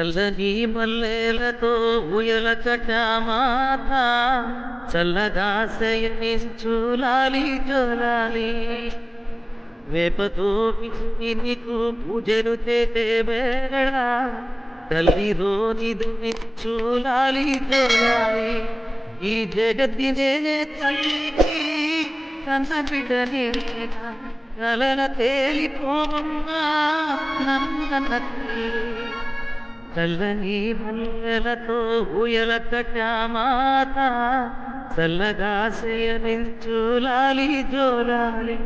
చల్లని మల్లెలతో ఉయల కటమాత చల్లగా శయనించులాలి జోలాలి వేపతో నీకు పూజలు చేసే వేళ తల్లి రోనిదు చూలాలి జోలాలి ఈ జగతినే తల్లికి కన్న బిడ్డనే కలల తేలిపోమ్మా నన్న చల్లని మల్లెలతో ఉయల కటమాత చల్లగా శయనించులాలి జోలాలి.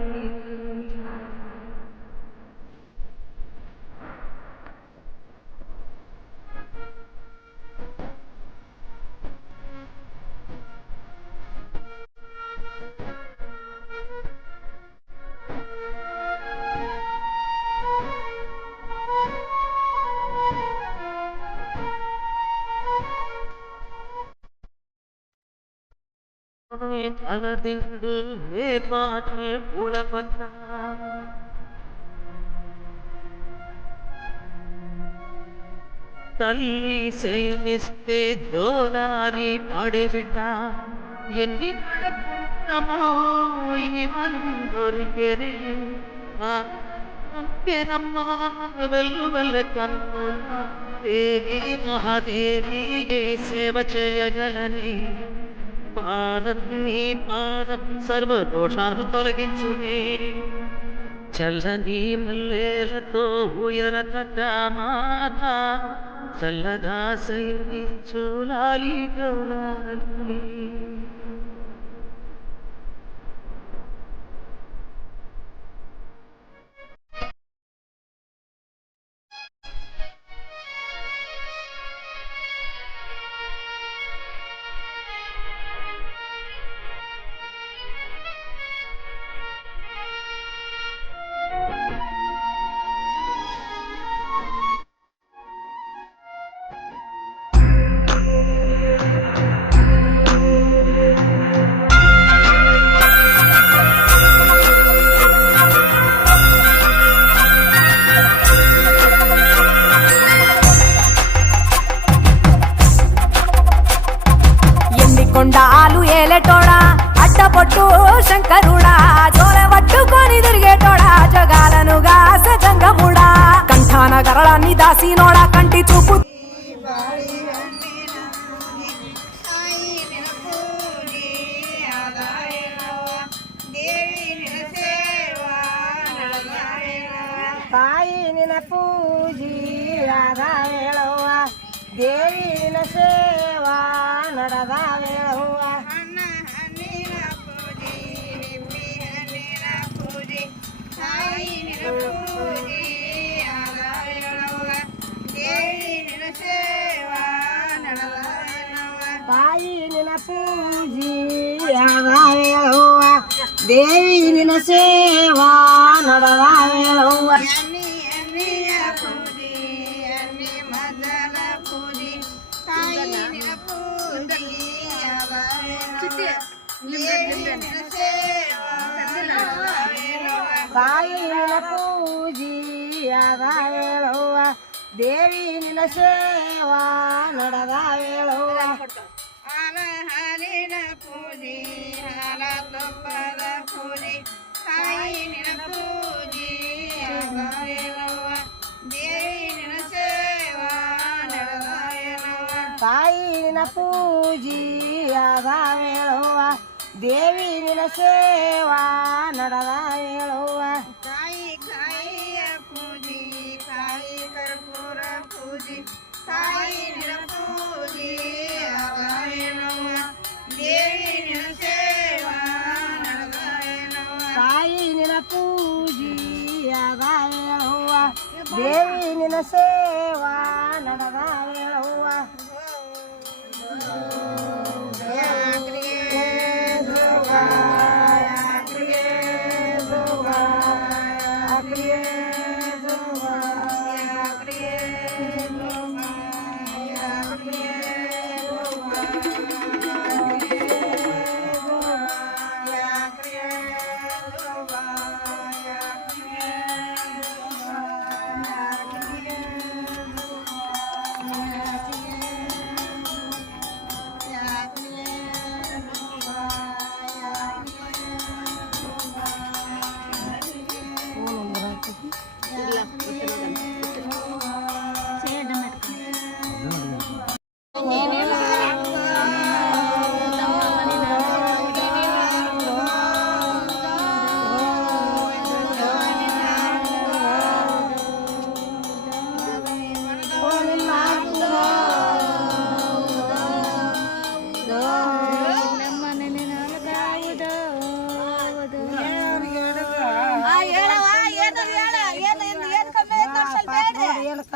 అలదిండు వేపాటే పూలపట్ట తల్లి శయనిస్తే జోలారి పాడేబిడ్డ ఎన్ని పడపుట్టమో ఈ మనం దొరికెరే పెనమ్మా వెల్లు వెళ్ళ కన్నులా దేవి మహాదేవి సేవ చేయగలని పాదం నీ పాదం సర్వదోషాలు తొలగించునే చల్లని మల్లెలతో ఉయల కటమాత చల్లగా శయనించులాలి జోలాలి. కొండాలు ఏలేటోడా అడ్డపొట్టు శంకరుడా జోల పట్టుకొని తిరిగేటోడా జగాలనుగా సజంగముడా కంఠాన గరళాన్ని దాసినోడా కంటి చూపు తాయి నిన పూజి రాధా వేళవ దేవి నిన సేవా నడదా వేళవ తాయి నిన పూజి రాధా వేళవ దేవి నిన సేవా నడదా వేళవ తాయి నిన పూజి ఆదా వేళవ దేవి నిన సేవా నడదా వేళవ హాలిన పూజి హాల తొప్పద పూజి తాయి నిన పూజి ఆదా వేళవ దేవి నిన సేవా నడదా వేళవ తాయి నిన పూజి ఆదా వేళవ దేవి నిన సేవా నడదా వేళవ కాయి కాయ పూజి కాయి కర్పూర పూజి కాయి నిన పూజి ఆదాయనవ దేవి నిన సేవా నడదాయనవ తాయి నిన పూజి ఆదా వేళవ దేవి నిన సేవా నడదా వేళవ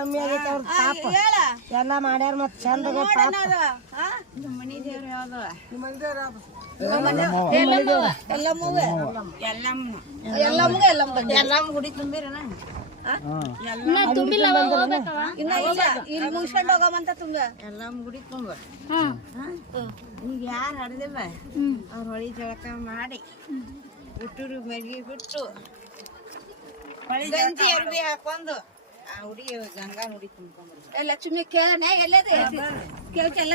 ಕಮ್ಮಿ ಆಗೈತೆ ಅವ್ರ ಪಾಪ ಹೇಳ ಎಲ್ಲ ಮಾಡ್ಯಾರ ಮತ್ ಚಂದಗೆ ಪಾಪ ನಮ್ಮ ಮನೆ ದೇವ್ರು ಯಾವ್ದು ಎಲ್ಲಮ್ಮ ಗುಡಿ ತುಂಬಿರನ ಇನ್ನ ಇಲ್ಲ ಇಲ್ಲಿ ಮುಗಿಸ್ಕೊಂಡು ಹೋಗಮಂತ ತುಂಬ ಎಲ್ಲಮ್ಮ ಗುಡಿ ತುಂಬ ಈಗ ಯಾರು ಹಡ್ದಿಲ್ಲ ಅವ್ರ ಹೊಳಿ ಜಳಕ ಮಾಡಿ ಹುಟ್ಟೂರು ಮಗಿ ಬಿಟ್ಟು ಗಂಜಿ ಅರ್ಬಿ ಹಾಕೊಂಡು ಆ ಹುಡುಗಿ ಗಂಗಾ ನುಡಿ ತುಂಬ್ಕೊಂಡ್ಬರ್ತಾರೆ ಲಕ್ಷ್ಮಿ ಕೇಳಣ ಎಲ್ಲದೇ ಕೇಳ್ಕೆಲ್ಲ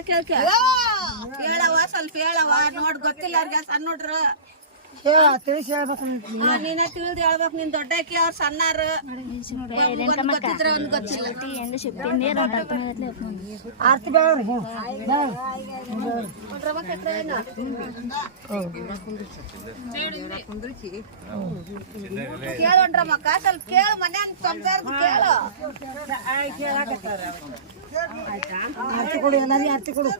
ಕೇಳವ ಸ್ವಲ್ಪ ಹೇಳವ ನೋಡ್ ಗೊತ್ತಿಲ್ಲ ಅವ್ರಿಗೆ ಸಣ್ಣ ನೋಡ್ರು ತಿಳಿಸಿ ಹೇಳ್ಬೇಕು ನೀನೇ ತಿಳಿದು ಹೇಳ್ಬೇಕು ನೀನ್ ದೊಡ್ಡಕ್ಕೆ ಅವ್ರ ಸಣ್ಣಾರು ಒಂದ್ ಗೊತ್ತಿದ್ರೆ ಒಂದ್ ಗೊತ್ತಿಲ್ಲ ಆರ್ತಿ ಬೇವ್ರಿ ಕೇಳೋಣ್ರಮ್ಮಕ್ಕ ಸ್ವಲ್ಪ ಕೇಳು ಮನ್ಯಾನ ಸಂಸಾರದ ಕೇಳು ಆರ್ತಿ ಕೊಡು ಎಲ್ಲಾರ್ಗಿ ಆರ್ತಿ ಕೊಡು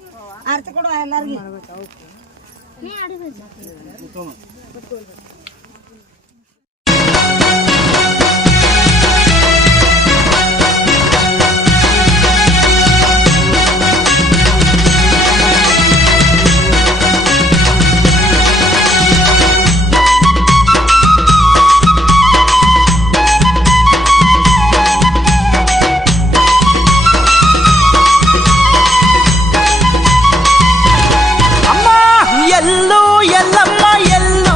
ಆರ್ತಿ ಕೊಡು ಎಲ್ಲಾರ್ಗಿ ಎಲ್ಲಮ್ಮ ಎಲ್ಲೂ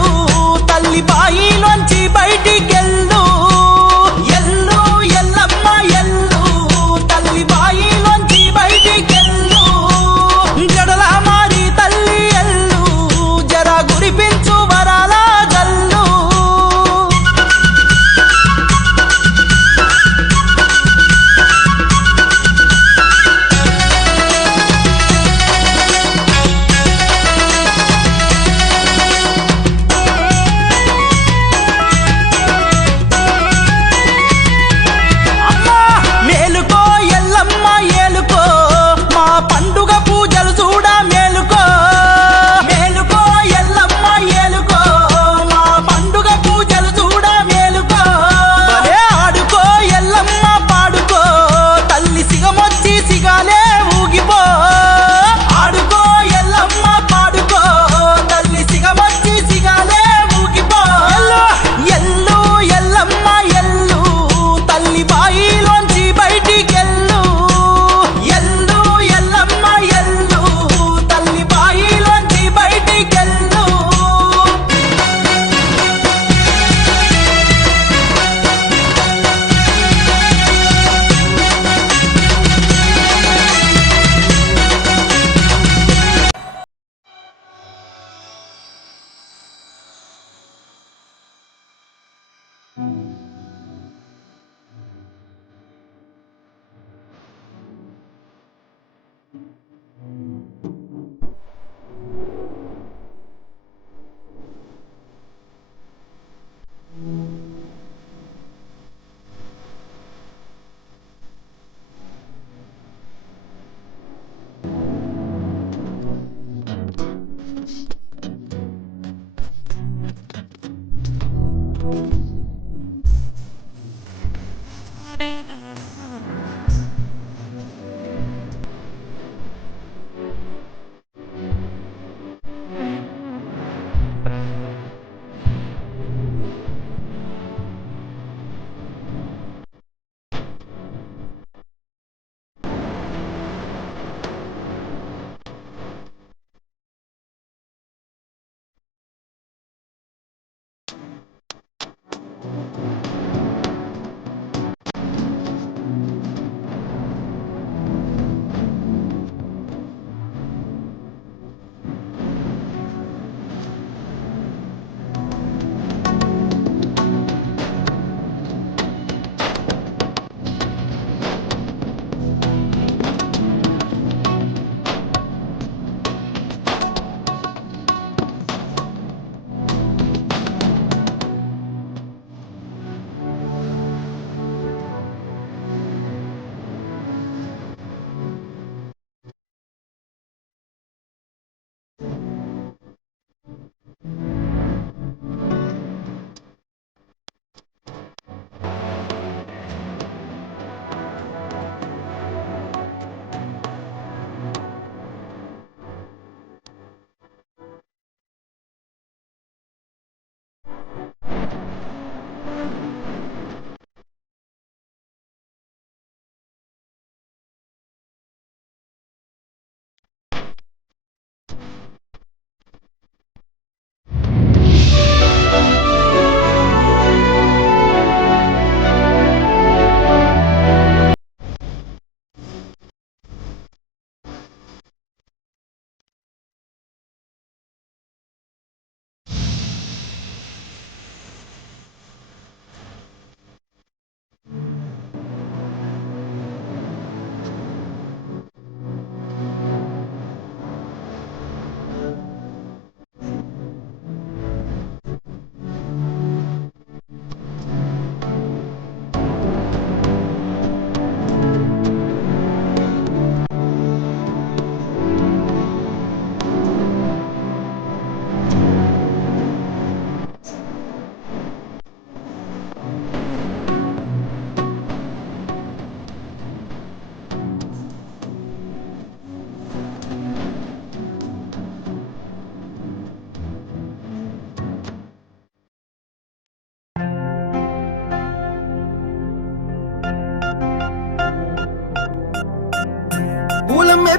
పూలమే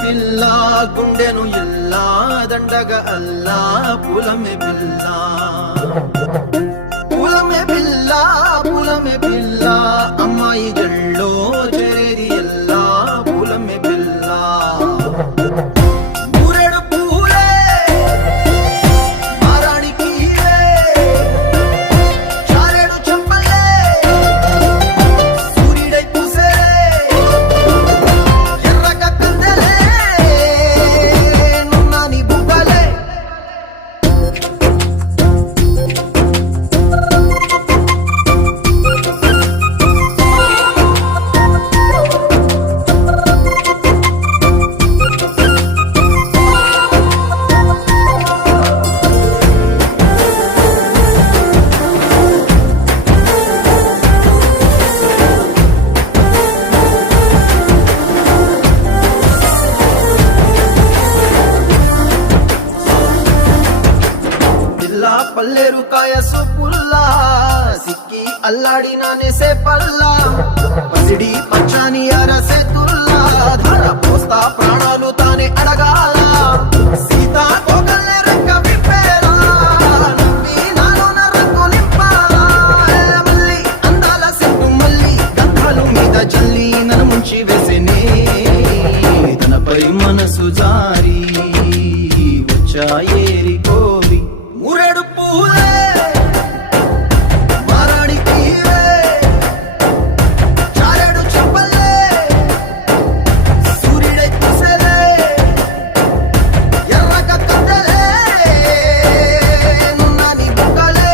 పిల్ల గుండెను ఇల్లా దండగ అల్లా పూలమే పిల్ల అమ్మాయి జల్లో చేరేది ఎల్లా పూలమే పిల్ల ఊరెడు పూలే మారాణికి చారెడు చెప్పలే సూర్యుడై పూసే ఎర్రగ కందలే నున్నాని బుగ్గలే పల్లేరు కాయసు పుల్లా సిక్కి అల్లాడినానేసే పల్లా పసిడి పచ్చాని అరసే తుల్లా ధర పోస్తా ప్రాణాలు తానే అడగాల సీతా కోగల్లే రెక్క విప్పేలా నవ్వి నాలోన రంగు నింపాలా మల్లి అందాల సెట్టు మల్లి గంధాలు మీద జల్లి నన్ను ముంచి వేసేనే తనపై మనసు జారి వచ్చాయేరి కోరి ఊరెడు పూలే మారాణికి చారెడు చెప్పలే సూర్యుడై పూసలే ఎర్రగ కందలే నున్నాని బుగ్గలే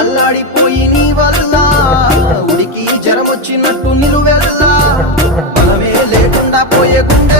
అల్లాడిపోయి నీ వల్ల ఉడికి జరమొచ్చినట్టు నిలువెల్లా బలమే లేకుండా పోయే గుండె